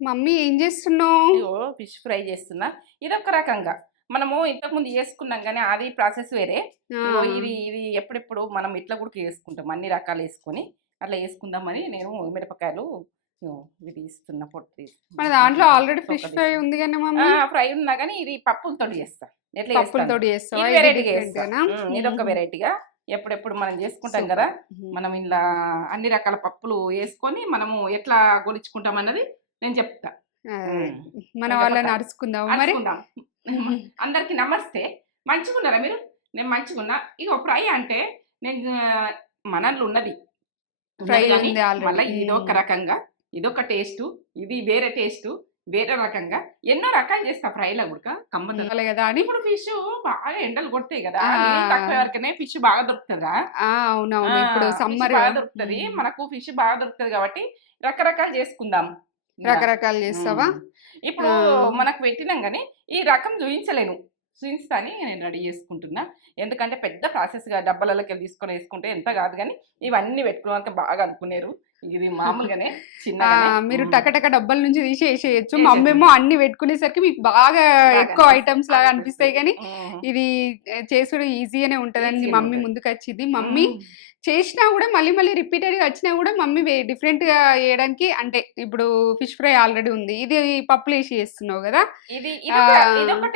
Mummy ఏం చేస్తున్నావు? ఇగో fish fry చేస్తున్నా. ఇదొక రకంగా. మనము ఇంతకుముందు చేసుకున్నాం గానీ, అది ప్రాసెస్ వేరే. ఆ! ఇగో ఇది ఎప్పుడెప్పుడు మనం ఇట్లా కూడా చేసుకుంటాం. అన్ని రకాలేసుకొని, అట్లా చేసుకుందామని నేను మిరపకాయలు ఇగో ఇవి తీస్తున్నా, పొట్టు మన తీస్తున్నా. దాంట్లో ఆల్రెడీ తొక్క ఫిష్ ఫ్రై తీస్తున్నా. ఉంది గానీ మమ్మీ. ఫ్రై ఉన్నా గానీ, ఇది పప్పులతోటి చేస్తా. ఎట్లా చేస్తాను. పప్పులతోటి చేస్తావా? ఇది ఇది వెరైటీగా చేస్తా. డిఫరెంట్‌గానా? ఇదొక వెరైటీగా. ఎప్పుడెప్పుడు మనం చేసుకుంటాం సూపర్. గదా! హ్మ్. మనం ఇలా అన్ని రకాల పప్పులు యేసుకొని, మనము ఎట్లా గొలుచుకుంటాం అన్నది నేను చెప్తా. అదే. హ్మ్. మన అయితే వాళ్ళని పక్క అరుచుకుందామా మరి? అరుచుకుందాం. అందరికి నమస్తే. మంచిగున్నారా మీరు? నేను మంచిగున్నా. ఇగో ఫ్రై అంటే నేను మనల్లో ఉన్నది. ఫ్రై ఉన్నది గానీ, ఉంది మళ్ళా ఆల్రెడీ. ఇదొక రకంగా, ఇదొక టేస్టు, ఇది వేరే టేస్టు, వేరే రకంగా ఎన్నో రకాలు చేస్తా ఫ్రైలో గూడా కమ్మదనం. కావాలి కదా అని. ఇప్పుడు ఫిషు బాగా ఎండలు కొడతాయి గదా! నీళ్ళు ఆ! తక్కువ వరకనే ఫిష్ బాగా దొరుకుతదా? ఆ! ఆ! అవునవును. ఇప్పుడు ఫిష్ సమ్మర్. బాగా దొరుకుతది. హ్మ్. మనకు ఫిష్ బాగా దొరుకుతది గాబట్టి రకరకాలు చేసుకుందాం. ఇంగ. రకరకాలు చేస్తావా? హ్మ్. ఆ! ఇప్పుడు మనకు పెట్టినాం గానీ, ఈ రకం చూయించలేను. చూయిస్తా అని నేను రెడీ చేసుకుంటున్నా. ఎందుకంటే పెద్ద ప్రాసెస్‌గా డబ్బాలలోకెళ్ళి తీసుకొని ఏసుకుంటే ఎంత గాదు గానీ, ఇవన్నీ పెట్టుకున్నాక బాగా అనుకునేరు. ఇది మామూలుగానే ఆ! చిన్నగానే మీరు టకటక డబ్బాల నుంచి తీసి ఏసేయొచ్చు. చేసేసుకుంటా. మమ్మేమో అన్ని పెట్టుకునేసరికి మీకు బాగా బాగా ఎక్కువ ఐటెమ్స్ లాగా అనిపిస్తాయి అనిపిస్తది. గానీ, హ్మ్. ఇది చేసుడు ఈజీగానే ఉంటదని ఈజీగానే మమ్మీ ఉంటది. ముందుకొచ్చింది. మమ్మీ హ్మ్. చేసినా గూడా మళ్ళీ మళ్ళీ రిపీటెడ్‌గా వచ్చినా గూడా మమ్మీ డిఫరెంట్‌గా చేయడానికి అంటే ఇప్పుడు ఫిష్ ఫ్రై ఆల్రెడీ ఉంది. ఇది పప్పులేసి చేస్తున్నావు గదా! ఇదొక ఆహ్, ఇదొక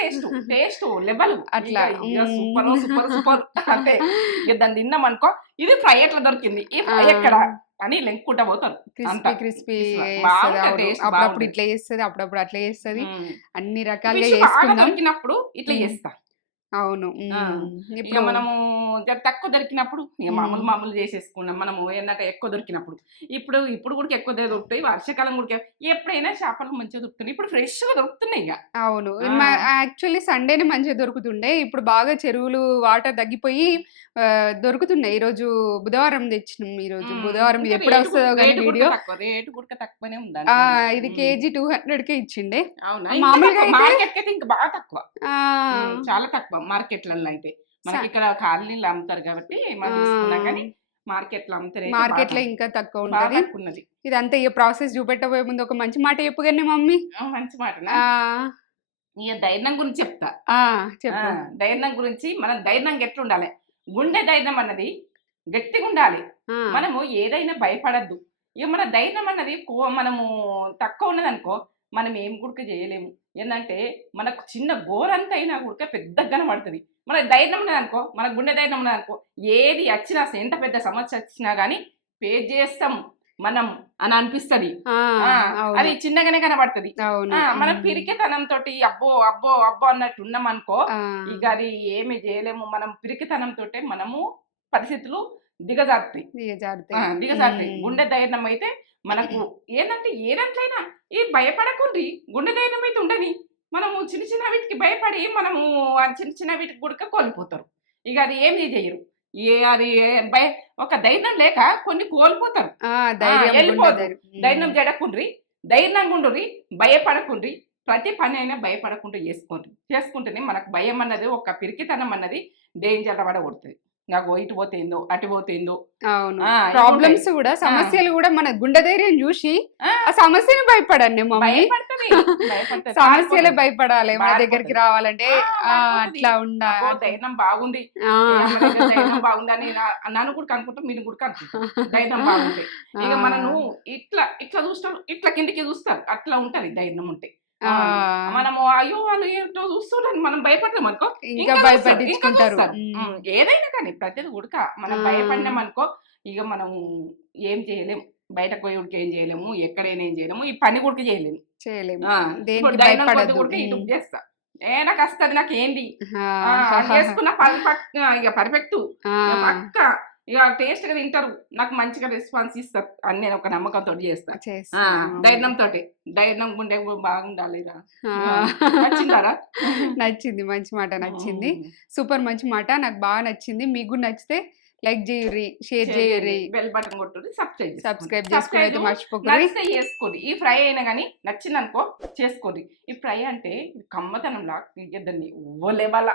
టేస్టు లెవెలు. ఇగ అట్లా. ఇగ సూపరో సూపర్ సూపర్ అంతే. ఇగ దాన్ని తిన్నామనుకో, ఇది ఫ్రై ఎట్లా దొరికింది? ఈ ఆ! ఫ్రై ఎక్కడ? అని లెంక్కుంటా పోతారు. అంత. క్రిస్పీగా చేస్తది. బావుంటది అవును. టేస్ట్ అప్పుడప్పుడు బావుంటది. ఇట్లా చేస్తది. అప్పుడప్పుడు అట్లా చేస్తది. హ్మ్. అన్ని రకాలుగా ఫిష్ బాగా చేసుకుందాం. దొరికినప్పుడు ఇట్లా హ్మ్. చేస్తా. అవును. ఆ! ఇగ ఇప్పుడు మనము జర తక్కువ దొరికినప్పుడు ఇగ హ్మ్. మామూలు చేసేసుకున్నాం. మనము ఏందంటే ఎక్కువ దొరికినప్పుడు. ఇప్పుడు కూడా ఎక్కువ దొరుకుతాయి. వర్షాకాలం కూడా ఎప్పుడైనా చేపలు మంచిగా దొరుకుతున్నాయి. ఇప్పుడు ఫ్రెష్‌గా దొరుకుతున్నాయి ఇగ. అవును. ఆ! యాక్చువల్లీ సండేనే మంచిగా దొరుకుతుండే. ఇప్పుడు బాగా చెరువులు వాటర్ తగ్గిపోయి దొరుకుతున్నాయి. ఈరోజు బుధవారం తెచ్చినాం ఈరోజు. బుధవారం ఇంకా ఇది ఎప్పుడొస్తదో గానీ రేటు వీడియో. గుడక తక్కువనే ఆ! ఉందంటాండ్రు. ఇది కేజీ 200కే ఇచ్చిండే. అవునా? ఇంకా మామూలుగా తక్కువ. అయితే మార్కెట్‌కైతే ఇంకా బాగా తక్కువ. ఆ! చాలా తక్కువ మార్కెట్‌లల్లో అయితే. స మనకిక్కడ కాలనీలో అమ్ముతారు కాబట్టి మనం తీసుకున్నాం ఆ! గానీ, మార్కెట్‌లో అమ్ముతేనైతే మార్కెట్‌లో ఇంకా బాగా తక్కువుంటది. తక్కువున్నది. ఇదంతా ఇగ ప్రాసెస్ చూపెట్టబోయే ముందు ఒక మంచి మాట చెప్పు గాని మమ్మీ. మంచి మాటనా? ఆ! ఇగ ధైర్యం గురించి చెప్తా. ఆ! ఆ! చెప్పు. ధైర్యం గురించి మనం ధైర్యంగా ఎట్లుండాలే? గుండె ధైర్యం అన్నది గట్టిగుండాలి. ఆ! మనము ఏదైనా భయపడొద్దు. ఇగ మన ధైర్యం అన్నది మనము తక్కువ ఉన్నదనుకో, మనం ఏం గుడక జేయలేము. ఏందంటే, మనకు చిన్న గోరంతైనా గుడక పెద్దగా కనబడతది. మన ధైర్యం ఉన్నదనుకో, మన గుండె ధైర్యం ఉన్నదనుకో, ఏది అచ్చినా ఎంత పెద్ద సమస్యొచ్చినా గానీ ఫేస్ జేస్తాం మనం అని అనిపిస్తది. ఆ! ఆ! అది అవును. చిన్నగానే కనబడతది. అవును. మనం పిరికితనంతోటి అబ్బో! అబ్బో! అబ్బో! అన్నట్టు ఉన్నామనుకో, ఆ! ఇక అది ఏమి జేయలేము. మనం పిరికితనంతోటే మనము పరిస్థితులు దిగజారుతాయి. దిగజారుతాయి. దిగజారుతాయి. గుండె ధైర్యం అయితే మనకు ఏందంటే ఏ దాంట్లైనా భయపడకుండ్రి. గుండె ధైర్యం అయితే ఉండని. మనము చిన్న చిన్న వీటికి భయపడి మనము ఆ చిన్న చిన్న వీటికి గూడక కోల్పోతారు. ఇగ అది ఏమి జెయ్యరు. అది భయ ఒక ధైర్యం లేక కొన్ని కోల్పోతారు. ఆ! ధైర్యం, గుండె ఎళ్ళిపోద్దు. ధైర్యం. ధైర్యం జేయకుండ్రి. ధైర్యంగుండుర్రి. భయపడకుండ్రి. ప్రతి పనైనా భయపడకుండా జేసుకోండి. చేసుకుంటేనే మనకు భయం అన్నది ఒక పిరికితనం అన్నది డేంజర్‌ల పడగొడతది. అగో ఇటు పోతే ఏందో, అటు పోతే ఏందో. అవును. ఇవుంటాయి. ప్రాబ్లమ్స్ గూడా ఆ! సమస్యలు గూడా మన గుండె ధైర్యం జూషి ఆ! ఆ సమస్యని భయపడండి మమ్మీ. భయపడతది. భయపడతది. సమస్యలే పారిపోతది. భయపడాలి మన దగ్గరికి పారిపోతది. రావాలంటే. పారిపోతది. అట్లా అబ్బో! అట్లా ధైర్యం బాగుంది. ఆ! ఏ అమ్మ దగ్గర ధైర్యం బాగుందని నన్ను కూడా అనుకుంటాం. మీరు కూడా అనుకుంటారు. ధైర్యం బాగుంటే. ఇగ మనను ఆ! ఇట్లా చూస్తారు. ఇట్లా కిందకి చూస్తారు. అట్లా ఉంటది ధైర్యం ఉంటే. ఆ! ఆ! మనము అయ్యో! వాళ్ళు ఏంటో చూస్తుర్రని మనం భయపడ్డామనుకో ఇంకా ఇంకా చూస్తారు. ఇంకా భయపట్టించుకుంటారు. చూస్తారు. ఏదైనా కానీ ప్రతిది ఉడక మనం ఆ! భయపడినామనుకో ఇగ మనము ఏం చేయలేం. బయటకు పోయి ఉడక ఏం చేయలేము. ఎక్కడైనా ఏం చేయలేము. ఈ పని కూడా చేయలేము. చేయలేము. ఆ! ఇప్పుడు దేనికి ధైర్యం కొద్ది భయపడొద్దు. కూడా యూట్యూబ్ చేస్తా. నాకస్తది నాకేంది. అది ఆ! చేసుకున్న ఇగ పర్ఫెక్టు. ఇగ ఆ! పక్కా. ఇగ టేస్ట్‌గా తింటారు. నాకు మంచిగా రెస్పాన్స్ ఇస్తారు అని నేను ఒక నమ్మకంతోటి చేస్తా. ఆ! చేస్తున్నాం. అవును. ధైర్యంతోటి. ధైర్యం గుండె బాగుండాలిరా. ఆ! ఆ! నచ్చిందారా? నచ్చింది. మంచి మాట నచ్చింది. హ్మ్. సూపర్ మంచి మాట. నాకు బాగా నచ్చింది. మీకు గూడా నచ్చితే లైక్ చేయుర్రి, షేర్ చేయుర్రి, బెల్ బటన్ కొట్టుర్రి, సబ్స్క్రైబ్ చేసుకుని అయితే మర్చిపోకూరి. నచ్చితే చేసుకోండి. ఈ ఫ్రై అయినా కానీ నచ్చింది అనుకో చేసుకోండి. ఈ ఫ్రై అంటే కమ్మతనంలా ఇక దాన్ని ఓ లెవెల్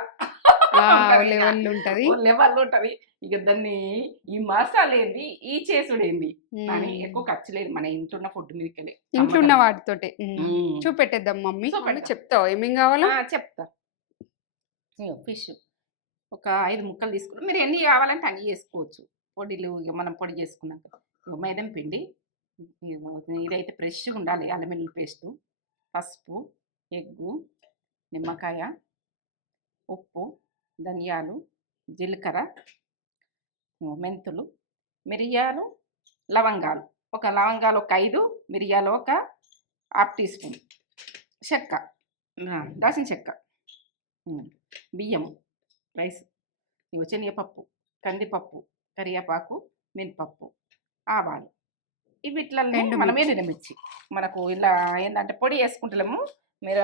లెవెల్ ఉంటది. ఉంటది. ఇక దాన్ని ఈ మసాలా ఏంది, ఈ చేసుడేంది అని ఎక్కువ ఖర్చు లేదు. మన ఇంట్లో ఉన్న ఫుడ్ మీదకెళ్ళి ఇంట్లో ఉన్న వాటితోటే చూపెట్టేద్దాం మమ్మీ. చెప్తావు ఏమేం కావాలో? చెప్తా. ఫిష్ ఒక 5 ముక్కలు తీసుకుని మీరు ఎన్ని కావాలంటే అన్ని చేసుకోవచ్చు. పొడిలు ఇక మనం పొడి చేసుకున్నాక మైదం పిండి, ఇదైతే ఫ్రెష్గా ఉండాలి. అల్లం వెల్లుల్లి పేస్టు, పసుపు, ఎగ్గు, నిమ్మకాయ, ఉప్పు, ధనియాలు, జీలకర్ర, మెంతులు, మిరియాలు, లవంగాలు ఒక 5, మిరియాలు ఒక 1/2 టీ స్పూన్, చెక్క, దాల్చిన చెక్క, బియ్యము, రైస్, శనగపప్పు, కందిపప్పు, కరివేపాకు, మినపప్పు, ఆవాలు. వీటిలనే మనం ఎండుమిర్చి మనకు ఇలా ఏంటంటే పొడి వేసుకుంటలేము. మీరు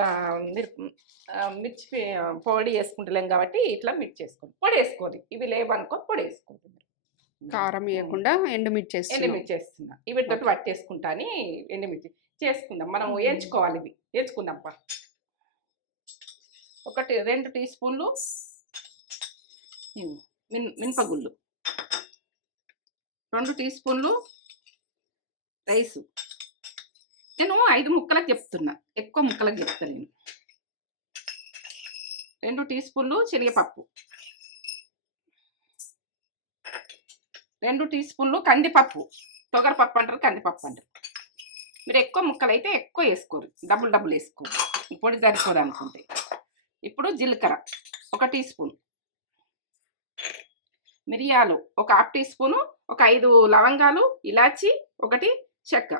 మిర్చి పొడి వేసుకుంటలేము కాబట్టి ఇట్లా మిర్చి వేసుకోండి. పొడి వేసుకోండి. ఇవి లేవనుకో పొడి వేసుకోండి. కారం వేయకుండా ఎండుమిర్చి వేస్తున్నా. వీటితో పట్టేసుకుంటా అని ఎండుమిర్చి చేసుకుందాం. మనం వేయించుకోవాలి. ఇవి వేయించుకుందాం. 2 టీ స్పూన్లు మినపగుళ్ళు, 2 టీ స్పూన్లు రైసు. నేను 5 ముక్కలకు చెప్తున్నా, ఎక్కువ ముక్కలకు చెప్తాను నేను. 2 టీ స్పూన్లు శనగపప్పు, 2 టీ స్పూన్లు కందిపప్పు, తొగరపప్పు అంటారు, కందిపప్పు అంటారు. మీరు ఎక్కువ ముక్కలు అయితే ఎక్కువ వేసుకోరు, డబుల్ వేసుకోరు, పొడి సరిపోదు అనుకుంటే. ఇప్పుడు జీలకర్ర 1 టీ స్పూన్, మిరియాలు ఒక 1/2 టీ స్పూను, ఒక 5 లవంగాలు, ఇలాచి, 1 చెక్క,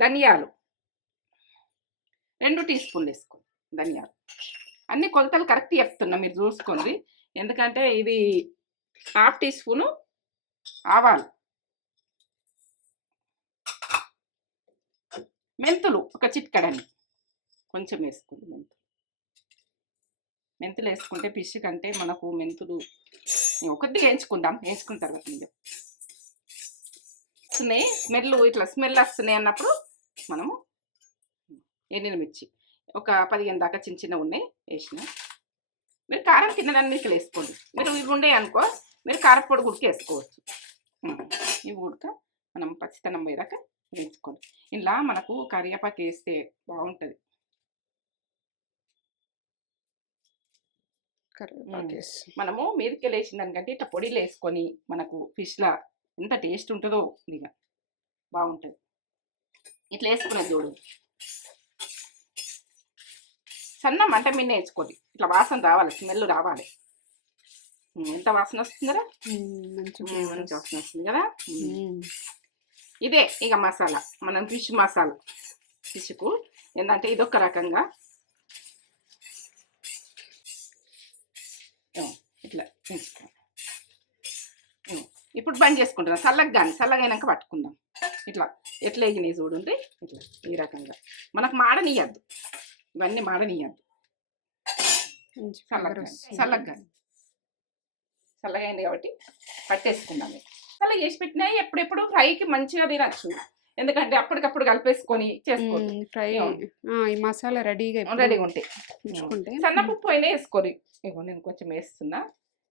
ధనియాలు 2 టీ స్పూన్లు వేసుకోండి. ధనియాలు అన్ని కొలతలు కరెక్ట్ చెప్తున్నా, మీరు చూసుకోండి. ఎందుకంటే ఇది 1/2 టీ స్పూను ఆవాలు, మెంతులు ఒక చిటికెడని కొంచెం వేసుకోండి. మెంతులు వేసుకుంటే ఫిష్ కంటే మనకు మెంతులు కొద్దిగా వేయించుకున్న తర్వాత మీరు వస్తున్నాయి స్మెల్, ఇట్లా స్మెల్ వస్తున్నాయి అన్నప్పుడు మనము ఎండుమిర్చి ఒక 15 దాకా చిన్న ఉన్నాయి వేసిన. మీరు కారం తినదాన్ని ఇట్లా వేసుకోండి. మీరు ఇవి ఉండే అనుకో మీరు కారపొడి గుడికి వేసుకోవచ్చు. ఇవి ఉడక మనం పచ్చితనం పోయేదాకా వేయించుకోండి. ఇలా మనకు కరివేపాకు వేస్తే బాగుంటుంది. మనము మీదకెళ్ళి వేసిన దానికంటే ఇట్లా పొడిలు వేసుకొని మనకు ఫిష్లా ఎంత టేస్ట్ ఉంటుందో ఇక బాగుంటుంది. ఇట్లా వేసుకున్నది చూడు, సన్న మంట మీద వేసుకోండి. ఇట్లా వాసన రావాలి, స్మెల్ రావాలి. ఎంత వాసన వస్తుంది కదా, మంచి వాసన వస్తుంది కదా. ఇదే ఇక మసాలా, మనం ఫిష్ మసాలా. ఫిష్కు ఏంటంటే ఇదొక రకంగా ఇట్లా ఇప్పుడు బంద్ చేసుకుంటున్నాం. చల్లగైనాక పట్టుకుందాం. ఇట్లా ఎట్లా ఎగినాయి చూడండి. ఇట్లా ఈ రకంగా మనకు మాడనియద్దు, ఇవన్నీ మాడనియద్దు. చల్లగైంది కాబట్టి పట్టేసుకుందాం. అలా చేసి పెట్టినా ఎప్పుడెప్పుడు ఫ్రైకి మంచిగా తినచ్చు. ఎందుకంటే అప్పటికప్పుడు కలిపేసుకొని చేసుకోండి. ఫ్రై ఈ మసాలా రెడీగా ఉంటాయి. సన్నపప్పు అయినా వేసుకోరు. ఇగో నేను కొంచెం వేస్తున్నా,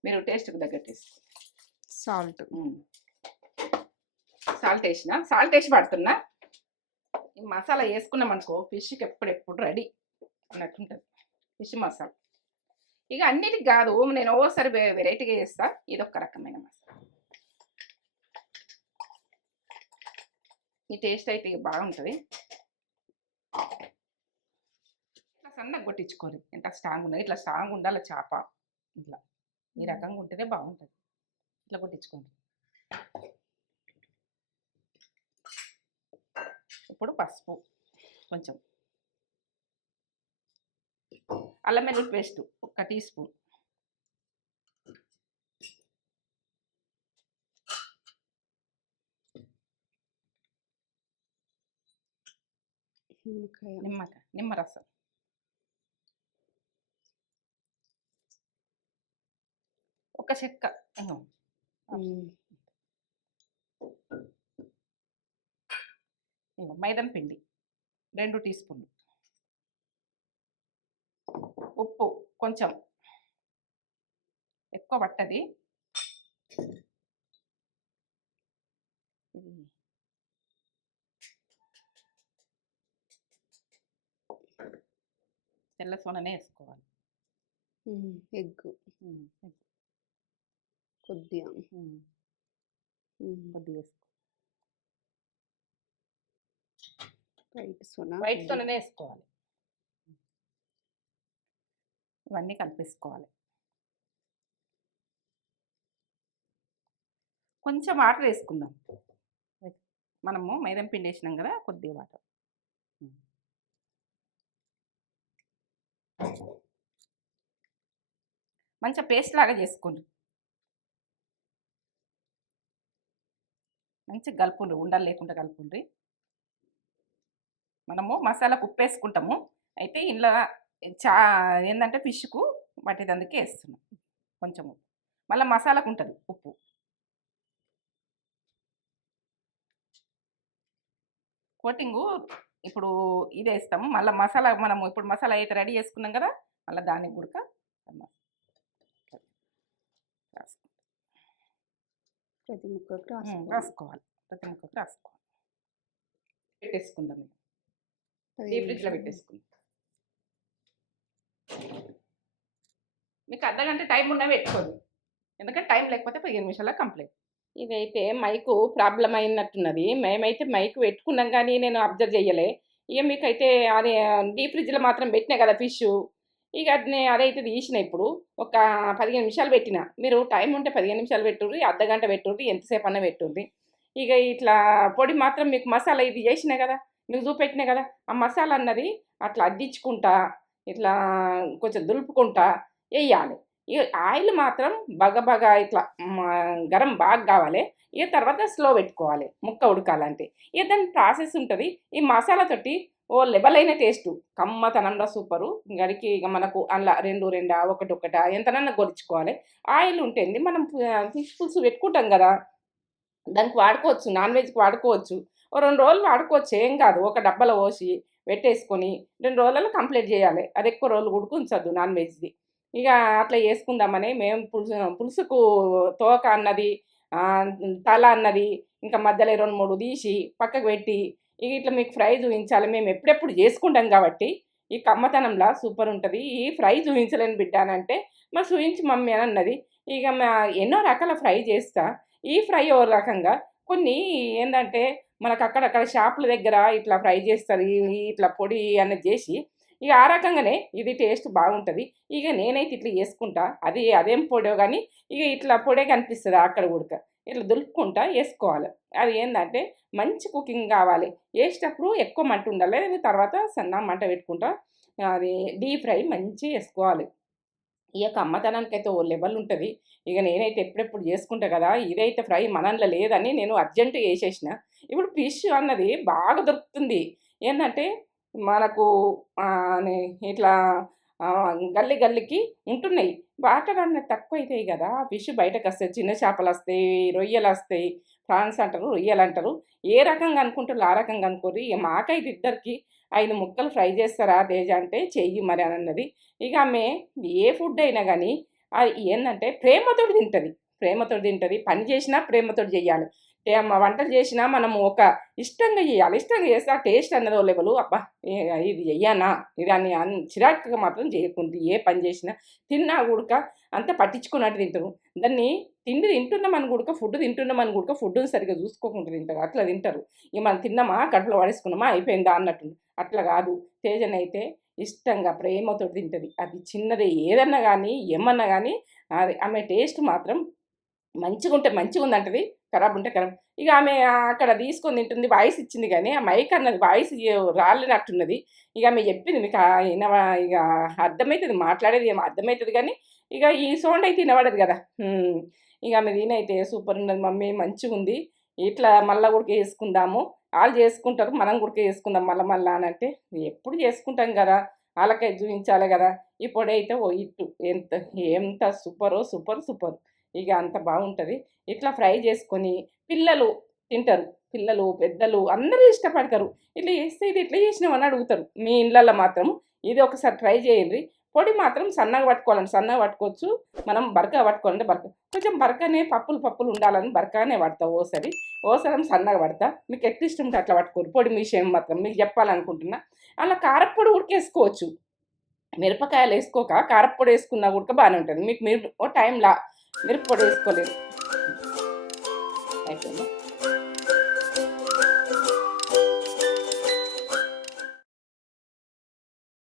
మీరు టేస్ట్కి తగ్గట్టు వేసుకోండి. సాల్ట్ వేసి పడుతున్నా. ఈ మసాలా వేసుకున్నాం అనుకో ఫిష్కి ఎప్పుడెప్పుడు రెడీ అన్నట్టుంటుంది ఫిష్ మసాలా. ఇక అన్నిటికి కాదు, నేను ఓసారి వెరైటీగా చేస్తా. ఇదొక రకమైన మసాలా. ఈ టేస్ట్ అయితే ఇక బాగుంటుంది. ఇట్లా సన్నగా కొట్టించుకోరు. ఎంత స్ట్రాంగ్ ఉన్నది, ఇట్లా స్ట్రాంగ్ ఉండాలి చేప. ఇట్లా ఈ రకంగా ఉంటేనే బాగుంటుంది. ఇట్లా కొట్టించుకోండి. ఇప్పుడు పసుపు కొంచెం, అల్లం వెల్లుల్లి పేస్ట్ 1 టీ స్పూన్, నిమ్మరసం, ఒక చెక్క ఇగో. ఉమ్, ఇగో మైదం పిండి 2 టీ స్పూన్లు, ఉప్పు కొంచెం ఎక్కువ పట్టది. ఇది తెల్ల సోననే వేసుకోవాలి. ఎగ్ ఉమ్, కొద్దిగా ఉమ్, కొద్దిగా వేసుకో. వైట్ సోనా వైట్ సోననే వేసుకోవాలి. ఇవన్నీ కలిపేసుకోవాలి. కొంచెం వాటర్ వేసుకుందాం. మనము మైదం పిండి వేసినాం కదా, కొద్దిగా వాటర్. మంచిగా పేస్ట్ లాగా చేసుకోండి. మంచిగా కలుపుండ్రి, ఉండలు లేకుండా కలుపుండ్రి. మనము మసాలాకు ఉప్పు వేసుకుంటాము, అయితే ఇంట్లో చా ఏంటంటే ఫిష్కు వాటిదందుకే వేస్తున్నాం కొంచెం ఉప్పు. మళ్ళీ మసాలాకు ఉంటుంది ఉప్పు. కోటింగు ఇప్పుడు ఇది వేస్తాము, మళ్ళీ మసాలా మనము ఇప్పుడు మసాలా అయితే రెడీ చేసుకున్నాం కదా, మళ్ళీ దానికి కూడా ప్రతి ముక్కకు రాసుకోవాలి. ప్రతి ముక్కకు రాసుకోవాలి. పెట్టేసుకుందాం, డీప్ ఫ్రిడ్జ్లో పెట్టేసుకుందాం. మీకు అర్ధగంట టైం ఉన్నా పెట్టుకోండి, ఎందుకంటే టైం లేకపోతే 15 నిమిషాల్లో కంప్లీట్. ఇదైతే మైకు ప్రాబ్లం అయినట్టున్నది. మేమైతే మైకు పెట్టుకున్నాం కానీ నేను అబ్జర్వ్ చేయలే. ఇక మీకైతే అది డీప్ ఫ్రిడ్జ్లో మాత్రం పెట్టినా కదా ఫిష్, ఇక అదైతే తీసిన. ఇప్పుడు ఒక 15 నిమిషాలు పెట్టిన. మీరు టైం ఉంటే 15 నిమిషాలు పెట్టుర్రి, అర్ధగంట పెట్టుర్రి, ఎంతసేపు అన్నా పెట్టుర్రి. ఇక ఇట్లా పొడి మాత్రం మీకు మసాలా ఇది చేసినా కదా, మీకు చూపెట్టినా కదా, ఆ మసాలా అన్నది అట్లా అద్దించుకుంటా ఇట్లా కొంచెం దులుపుకుంటా వేయాలి. ఇక ఆయిల్ మాత్రం బగ ఇట్లా గరం బాగా కావాలి. ఇక తర్వాత స్లో పెట్టుకోవాలి ముక్క ఉడకాలంటే. ఇక దాని ప్రాసెస్ ఉంటుంది. ఈ మసాలా తోటి ఓ లెవెల్ అయిన టేస్ట్, కమ్మతనంలో సూపరు. గడికి ఇక మనకు అలా రెండు ఒకటి ఎంతనన్నా గొలుచుకోవాలి. ఆయిల్ ఉంటుంది. మనం ఫిష్ పులుసు పెట్టుకుంటాం కదా, దానికి వాడుకోవచ్చు, నాన్ వెజ్కి వాడుకోవచ్చు. ఓ 2 రోజులు వాడుకోవచ్చు, ఏం కాదు. ఒక డబ్బాలో పోసి పెట్టేసుకొని 2 రోజులలో కంప్లీట్ చేయాలి. అది ఎక్కువ రోజులు కూడా ఉంచొద్దు నాన్ వెజ్ది. ఇక అట్లా చేసుకుందామని మేము పులుసుకు తోక అన్నది, తల అన్నది, ఇంకా మధ్యలో 2, 3 తీసి పక్కకు పెట్టి ఇక ఇట్లా మీకు ఫ్రై చూపించాలి. మేము ఎప్పుడెప్పుడు చేసుకుంటాం కాబట్టి ఈ కమ్మతనంలా సూపర్ ఉంటుంది. ఈ ఫ్రై చూపించలేని బిడ్డ అని అంటే మరి చూపించి మమ్మీ అని అన్నది. ఇక ఎన్నో రకాల ఫ్రై చేస్తా. ఈ ఫ్రై ఓ రకంగా, కొన్ని ఏంటంటే మనకు అక్కడక్కడ షాపుల దగ్గర ఇట్లా ఫ్రై చేస్తారు, ఇట్లా పొడి అనేది చేసి. ఇక ఆ రకంగానే ఇది టేస్ట్ బాగుంటుంది. ఇక నేనైతే ఇట్లా చేసుకుంటా. అదేం పొడో కానీ ఇక ఇట్లా పొడే కనిపిస్తుంది అక్కడ ఉడక, ఇట్లా దులుపుకుంటా వేసుకోవాలి. అది ఏంటంటే మంచి కుకింగ్ కావాలి. వేసేటప్పుడు ఎక్కువ మంట ఉండాలి, తర్వాత సన్న మంట పెట్టుకుంటా అది డీప్ ఫ్రై మంచిగా వేసుకోవాలి. ఇక కమ్మతనానికి అయితే ఓ లెవెల్ ఉంటుంది. ఇక నేనైతే ఎప్పుడెప్పుడు చేసుకుంటా కదా, ఇదైతే ఫ్రై మనంలో లేదని నేను అర్జెంటుగా వేసేసిన. ఇప్పుడు ఫిష్ అన్నది బాగా దొరుకుతుంది. ఏంటంటే మనకు ఇట్లా గల్లికి ఉంటున్నాయి. వాటర్ అన్నది తక్కువ అవుతాయి కదా, ఫిష్ బయటకు వస్తాయి. చిన్న చేపలు వస్తాయి, రొయ్యలు వస్తాయి, ప్రాన్స్ అంటారు, రొయ్యలు అంటారు. ఏ రకంగా అనుకుంటారు ఆ రకంగా అనుకోరు. ఇక మాకైతే ఇద్దరికి 5 ముక్కలు ఫ్రై చేస్తారా తేజ అంటే చెయ్యి మరి అని అన్నది. ఇక ఆమె ఏ ఫుడ్ అయినా కానీ అది ఏంటంటే ప్రేమతోటి తింటుంది. పని చేసినా ప్రేమతోటి చెయ్యాలి. వంటలు చేసినా మనము ఒక ఇష్టంగా చేయాలి. ఇష్టంగా చేస్తే ఆ టేస్ట్ అన్నది ఓ లెవెలు. అబ్బా ఇది చెయ్యానా ఇది అని చిరాకుగా మాత్రం చేయకుండా ఏ పని చేసినా తిన్నా కూడక అంత పట్టించుకున్నట్టు తింటారు. దాన్ని తిండి తింటున్నామని కూడక ఫుడ్ని సరిగ్గా చూసుకోకుండా తింటారు. అట్లా తింటారు. ఇక మనం తిన్నామా కడుపులో పడేసుకున్నామా అయిపోయిందా అన్నట్టు. అట్లా కాదు. తేజనైతే ఇష్టంగా ప్రేమతో తింటుంది. అది చిన్నది ఏదన్నా కానీ ఏమన్నా కానీ అది ఆమె టేస్ట్ మాత్రం మంచిగా ఉందంటది, ఖరాబ్ ఉంటే ఖరాబ్. ఇక ఆమె అక్కడ తీసుకొని తింటుంది. వాయిస్ ఇచ్చింది కానీ ఆ మైక్ అన్నది వాయిస్ రాలేనట్టున్నది. ఇక ఆమె చెప్పింది మీకు ఇక అర్థమవుతుంది, మాట్లాడేది ఏమో అర్థమవుతుంది కానీ ఇక ఈ సౌండ్ అయితే వినబడదు కదా. ఇక ఆమె దీనైతే సూపర్ ఉన్నది మమ్మీ, మంచిగా ఉంది. ఇట్లా మళ్ళీ కూడా వేసుకుందాము, వాళ్ళు చేసుకుంటారు మనం కూడా చేసుకుందాం మళ్ళీ అని అంటే ఎప్పుడు చేసుకుంటాం కదా, వాళ్ళకై చూపించాలి కదా. ఈ పొడి అయితే ఓ ఇట్టు ఎంత సూపర్. ఇక అంత బాగుంటుంది. ఇట్లా ఫ్రై చేసుకొని పిల్లలు తింటారు, పిల్లలు పెద్దలు అందరూ ఇష్టపడతారు. ఇట్లా చేస్తే ఇది ఎట్లా చేసినావు అని అడుగుతారు. మీ ఇళ్ళల్లో మాత్రం ఇది ఒకసారి ట్రై చేయండి. పొడి మాత్రం సన్నగా పట్టుకోవాలండి, సన్నగా పట్టుకోవచ్చు. మనం బరక పట్టుకోవాలంటే బరక కొంచెం బరకనే పప్పులు ఉండాలని బరకనే పడతా. ఓసరం సన్నగా పడతా. మీకు ఎట్లా ఇష్టం ఉంటే అట్లా పట్టుకోరు. పొడి విషయం మాత్రం మీకు చెప్పాలనుకుంటున్నా. అలా కారప్పొడి ఉడికేసుకోవచ్చు. మిరపకాయలు వేసుకోక కారప్పొడి వేసుకున్నా కూడా బాగానే ఉంటుంది. మీకు మీరు ఓ టైంలా మిరపపొడి వేసుకోలేదు అయిపోయిందా.